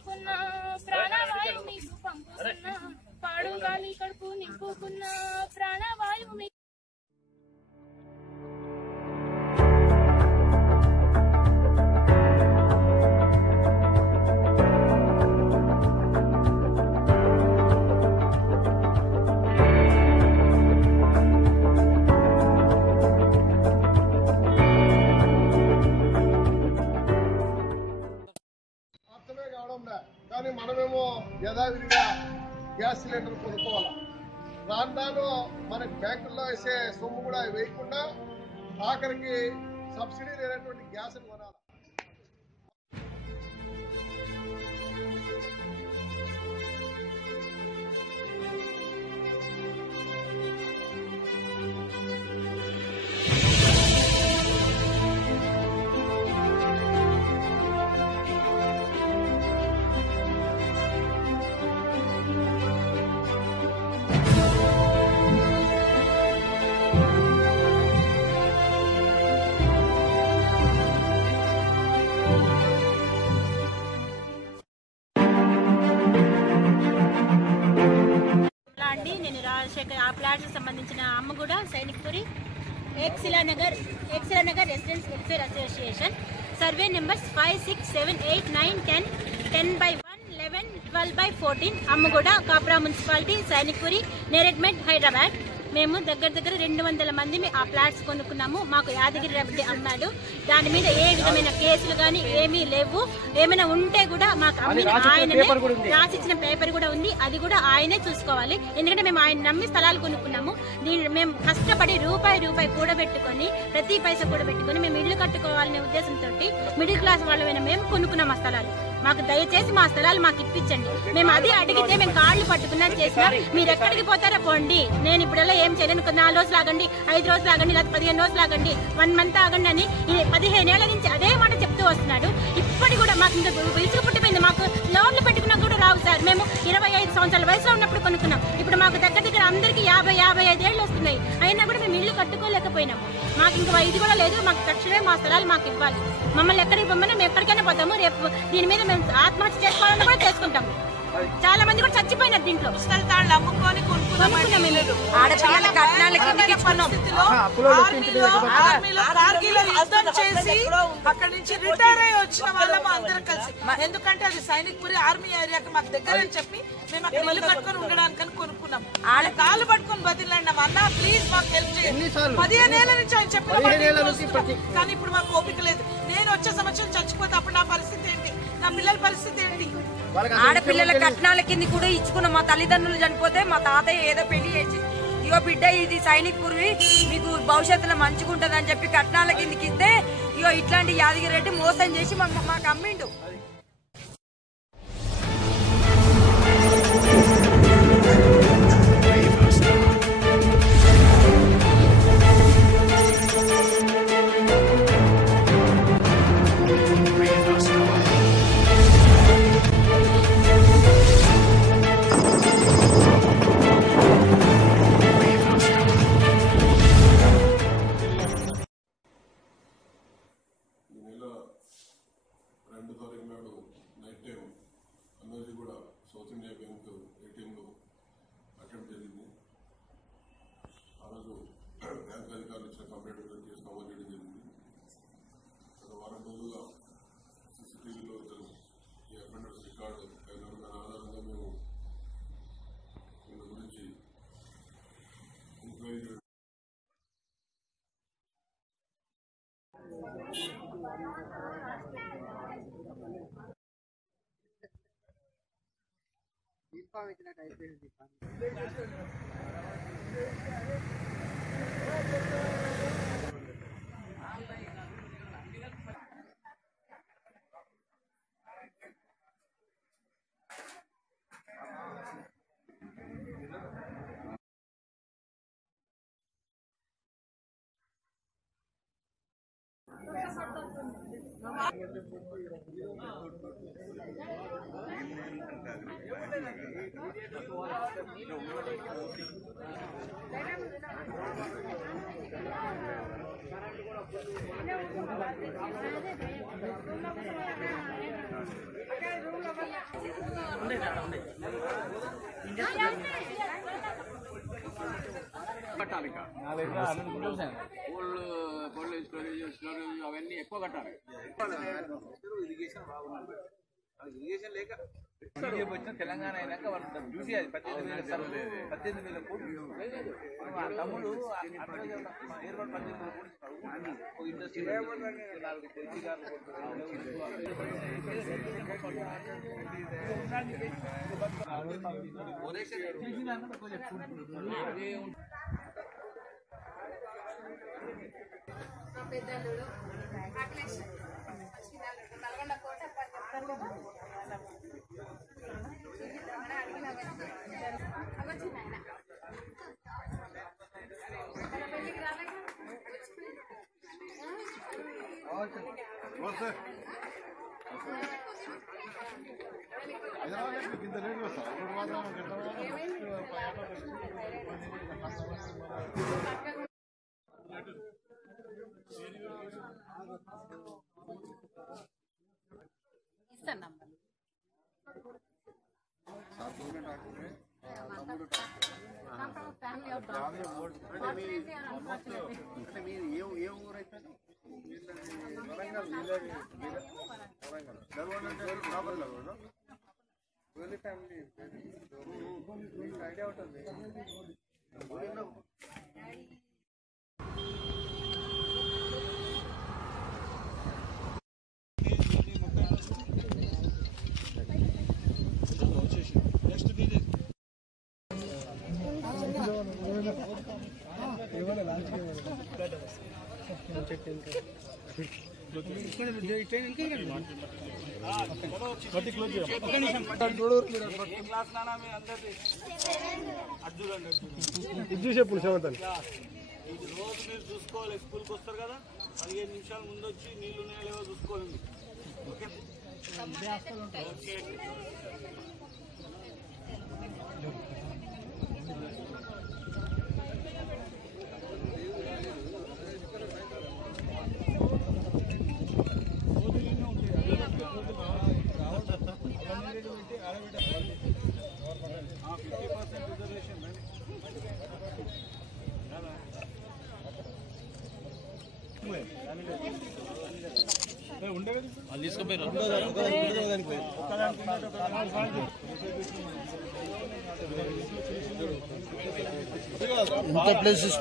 నింపుకున్నా ప్రాణవాయువు మీకు పంపుతున్నా పాడు గాలి కడుపు నింపుకున్నా ప్రాణవాయువు మీకు కానీ మనమేమో యథావిధిగా గ్యాస్ సిలిండర్ కొనుక్కోవాలి. రాను మనకి బ్యాంకుల్లో వేసే సొమ్ము కూడా వేయకుండా ఆఖరికి సబ్సిడీ లేనటువంటి గ్యాస్ కొనాలి. నేను రాజశేఖర్ ఆ ప్లాట్కి సంబంధించిన అమ్మగూడ సైనిక్పురి ఏక్సిలా Nagar residence welfare association survey numbers 5, 6, 7, 8, 9, 10, 10/1, 11, 12/14 Ammaguda Kapra municipality Sainikpuri Neredmet Hyderabad. మేము దగ్గర 200 మంది ఆ ప్లాట్స్ కొనుక్కున్నాము. మాకు యాదగిరి రెడ్డి అమ్మాడు. దాని మీద ఏ విధమైన కేసులు కానీ ఏమీ లేవు. ఏమైనా ఉంటే కూడా మాకు ఆయననే రాసిచ్చిన పేపర్ కూడా ఉంది. అది కూడా ఆయనే చూసుకోవాలి. ఎందుకంటే మేము ఆయన నమ్మి స్థలాలు కొనుక్కున్నాము. దీన్ని మేము కష్టపడి రూపాయి కూడబెట్టుకొని ప్రతి పైసా కూడబెట్టుకొని మేము ఇల్లు కట్టుకోవాలనే ఉద్దేశంతో మిడిల్ క్లాస్ వాళ్ళమైనా మేము కొనుక్కున్నాం ఆ స్థలాలు. మాకు దయచేసి మా స్థలాలు మాకు ఇప్పించండి. మేము అది అడిగితే మేము కాళ్ళు పట్టుకున్నా చేసినా మీరు ఎక్కడికి పోతారో పోండి, నేను ఇప్పుడల్లా ఏం చేయలేను, 4 రోజులు ఆగండి, 5 రోజులు ఆగండి, లేదా 15 రోజులు ఆగండి, 1 మంత్ ఆగండి అని 15 ఏళ్ల నుంచి అదే మాట చెప్తూ వస్తున్నాడు. ఇప్పటి కూడా మాకు ఇంకా విసుగు పుట్టిపోయింది. మాకు లోన్లు పెట్టుకున్నా కూడా రావు సార్. మేము 25 సంవత్సరాల వయసులో ఉన్నప్పుడు కొనుక్కున్నాం. ఇప్పుడు మాకు దగ్గర అందరికి 50-55 ఏళ్ళు వస్తున్నాయి. అయినా కూడా మేము ఇల్లు కట్టుకోలేకపోయినాము. మాకు ఇంకా ఇది కూడా లేదు. మాకు తక్షణమే మా స్థలాలు మాకు ఇవ్వాలి. మమ్మల్ని ఎక్కడికి పొమ్మని మేము ఎక్కడికైనా పోతాము. రేపు దీని మీద మేము ఆత్మహత్య చేసుకోవాలని కూడా చేసుకుంటాము. చాలా మంది కూడా చచ్చిపోయినారు దీంట్లో. అమ్ముకొని ఆడపిల్లల కట్నాలకి చేసి అక్కడి నుంచి రిటైర్ అయ్యి వచ్చిన వాళ్ళము అందరం కలిసి, ఎందుకంటే అది సైనిక్పురి ఆర్మీ ఏరియాకి మాకు దగ్గర అని చెప్పి మేము అక్కడ ఇల్లు కట్టుకొని ఉండడానికని కొనుక్కున్నాం. ఆడ కాళ్ళు పట్టుకొని బదిలాడినాం. అన్న ప్లీజ్ మాకు హెల్ప్ చేయండి. 15 ఏళ్ల నుంచి ఆయన చెప్పిన కానీ ఇప్పుడు మాకు ఓపిక లేదు. నేను వచ్చే సంవత్సరం చచ్చిపోతే అప్పుడు నా పరిస్థితి ఏంటి, నా పిల్లల పరిస్థితి ఏంటి? ఆడపిల్లల కట్నాల కింద కూడా ఇచ్చుకున్న మా తల్లిదండ్రులు చనిపోతే మా తాతయ్య ఏదో పెళ్లి చేసి ఇగో బిడ్డ ఇది సైనిక్పురి మీకు భవిష్యత్తులో మంచిగుంటది అని చెప్పి కట్నాల కిందకి ఇస్తే ఇగో ఇట్లాంటి యాదగిరి రెడ్డి మోసం చేసి మాకు అమ్మిండు. నైట్ టైం అన్నది కూడా సౌత్ ఇండియా బ్యాంక్ ఏటీఎంలో అటెంప్ట్ జరిగింది. ఆ రోజు బ్యాంక్ అధికారులు ఇచ్చిన కంప్లైంట్ కేసు నమోదు చేయడం జరిగింది. గత వారం రోజులుగా సీసీటీవీలో ఈ అఫెండర్స్ రికార్డు అయిన దాని ఆధారంగా మేము వీళ్ళ గురించి ఎంక్వైరీ చేయడం దీపావళినట్టు అయిపోయింది. కట్టాలి కోల్డ్ స్టోరేజ్ అవన్నీ ఎక్కువ కట్టాలి. ఇరిగేషన్ బాగుంది. ఇరిగేషన్ లేక వచ్చిన తెలంగాణ అయినాక వాళ్ళ డ్యూటీ అది 18,000 కోట్లు. తమ్ముడు ఏర్పాటు 18,000 కోట్లు ఇండస్ట్రీ 4 తెలిసిగారు పెద్దల్లుడు నల్గొండ కోట ఇస్తాను అంటే మీరు ఏ ఊరైతే ఫ్యామిలీ ఐడియా ఉంటుంది. ఇది చూసేప్పుడు సెవెంత్ రోజు మీరు చూసుకోవాలి. స్కూల్కి వస్తారు కదా, 15 నిమిషాల ముందు వచ్చి నీళ్ళు ఉన్నాయో లేవో చూసుకోవాలి. ఓకే ఇంత ప్లేసెస్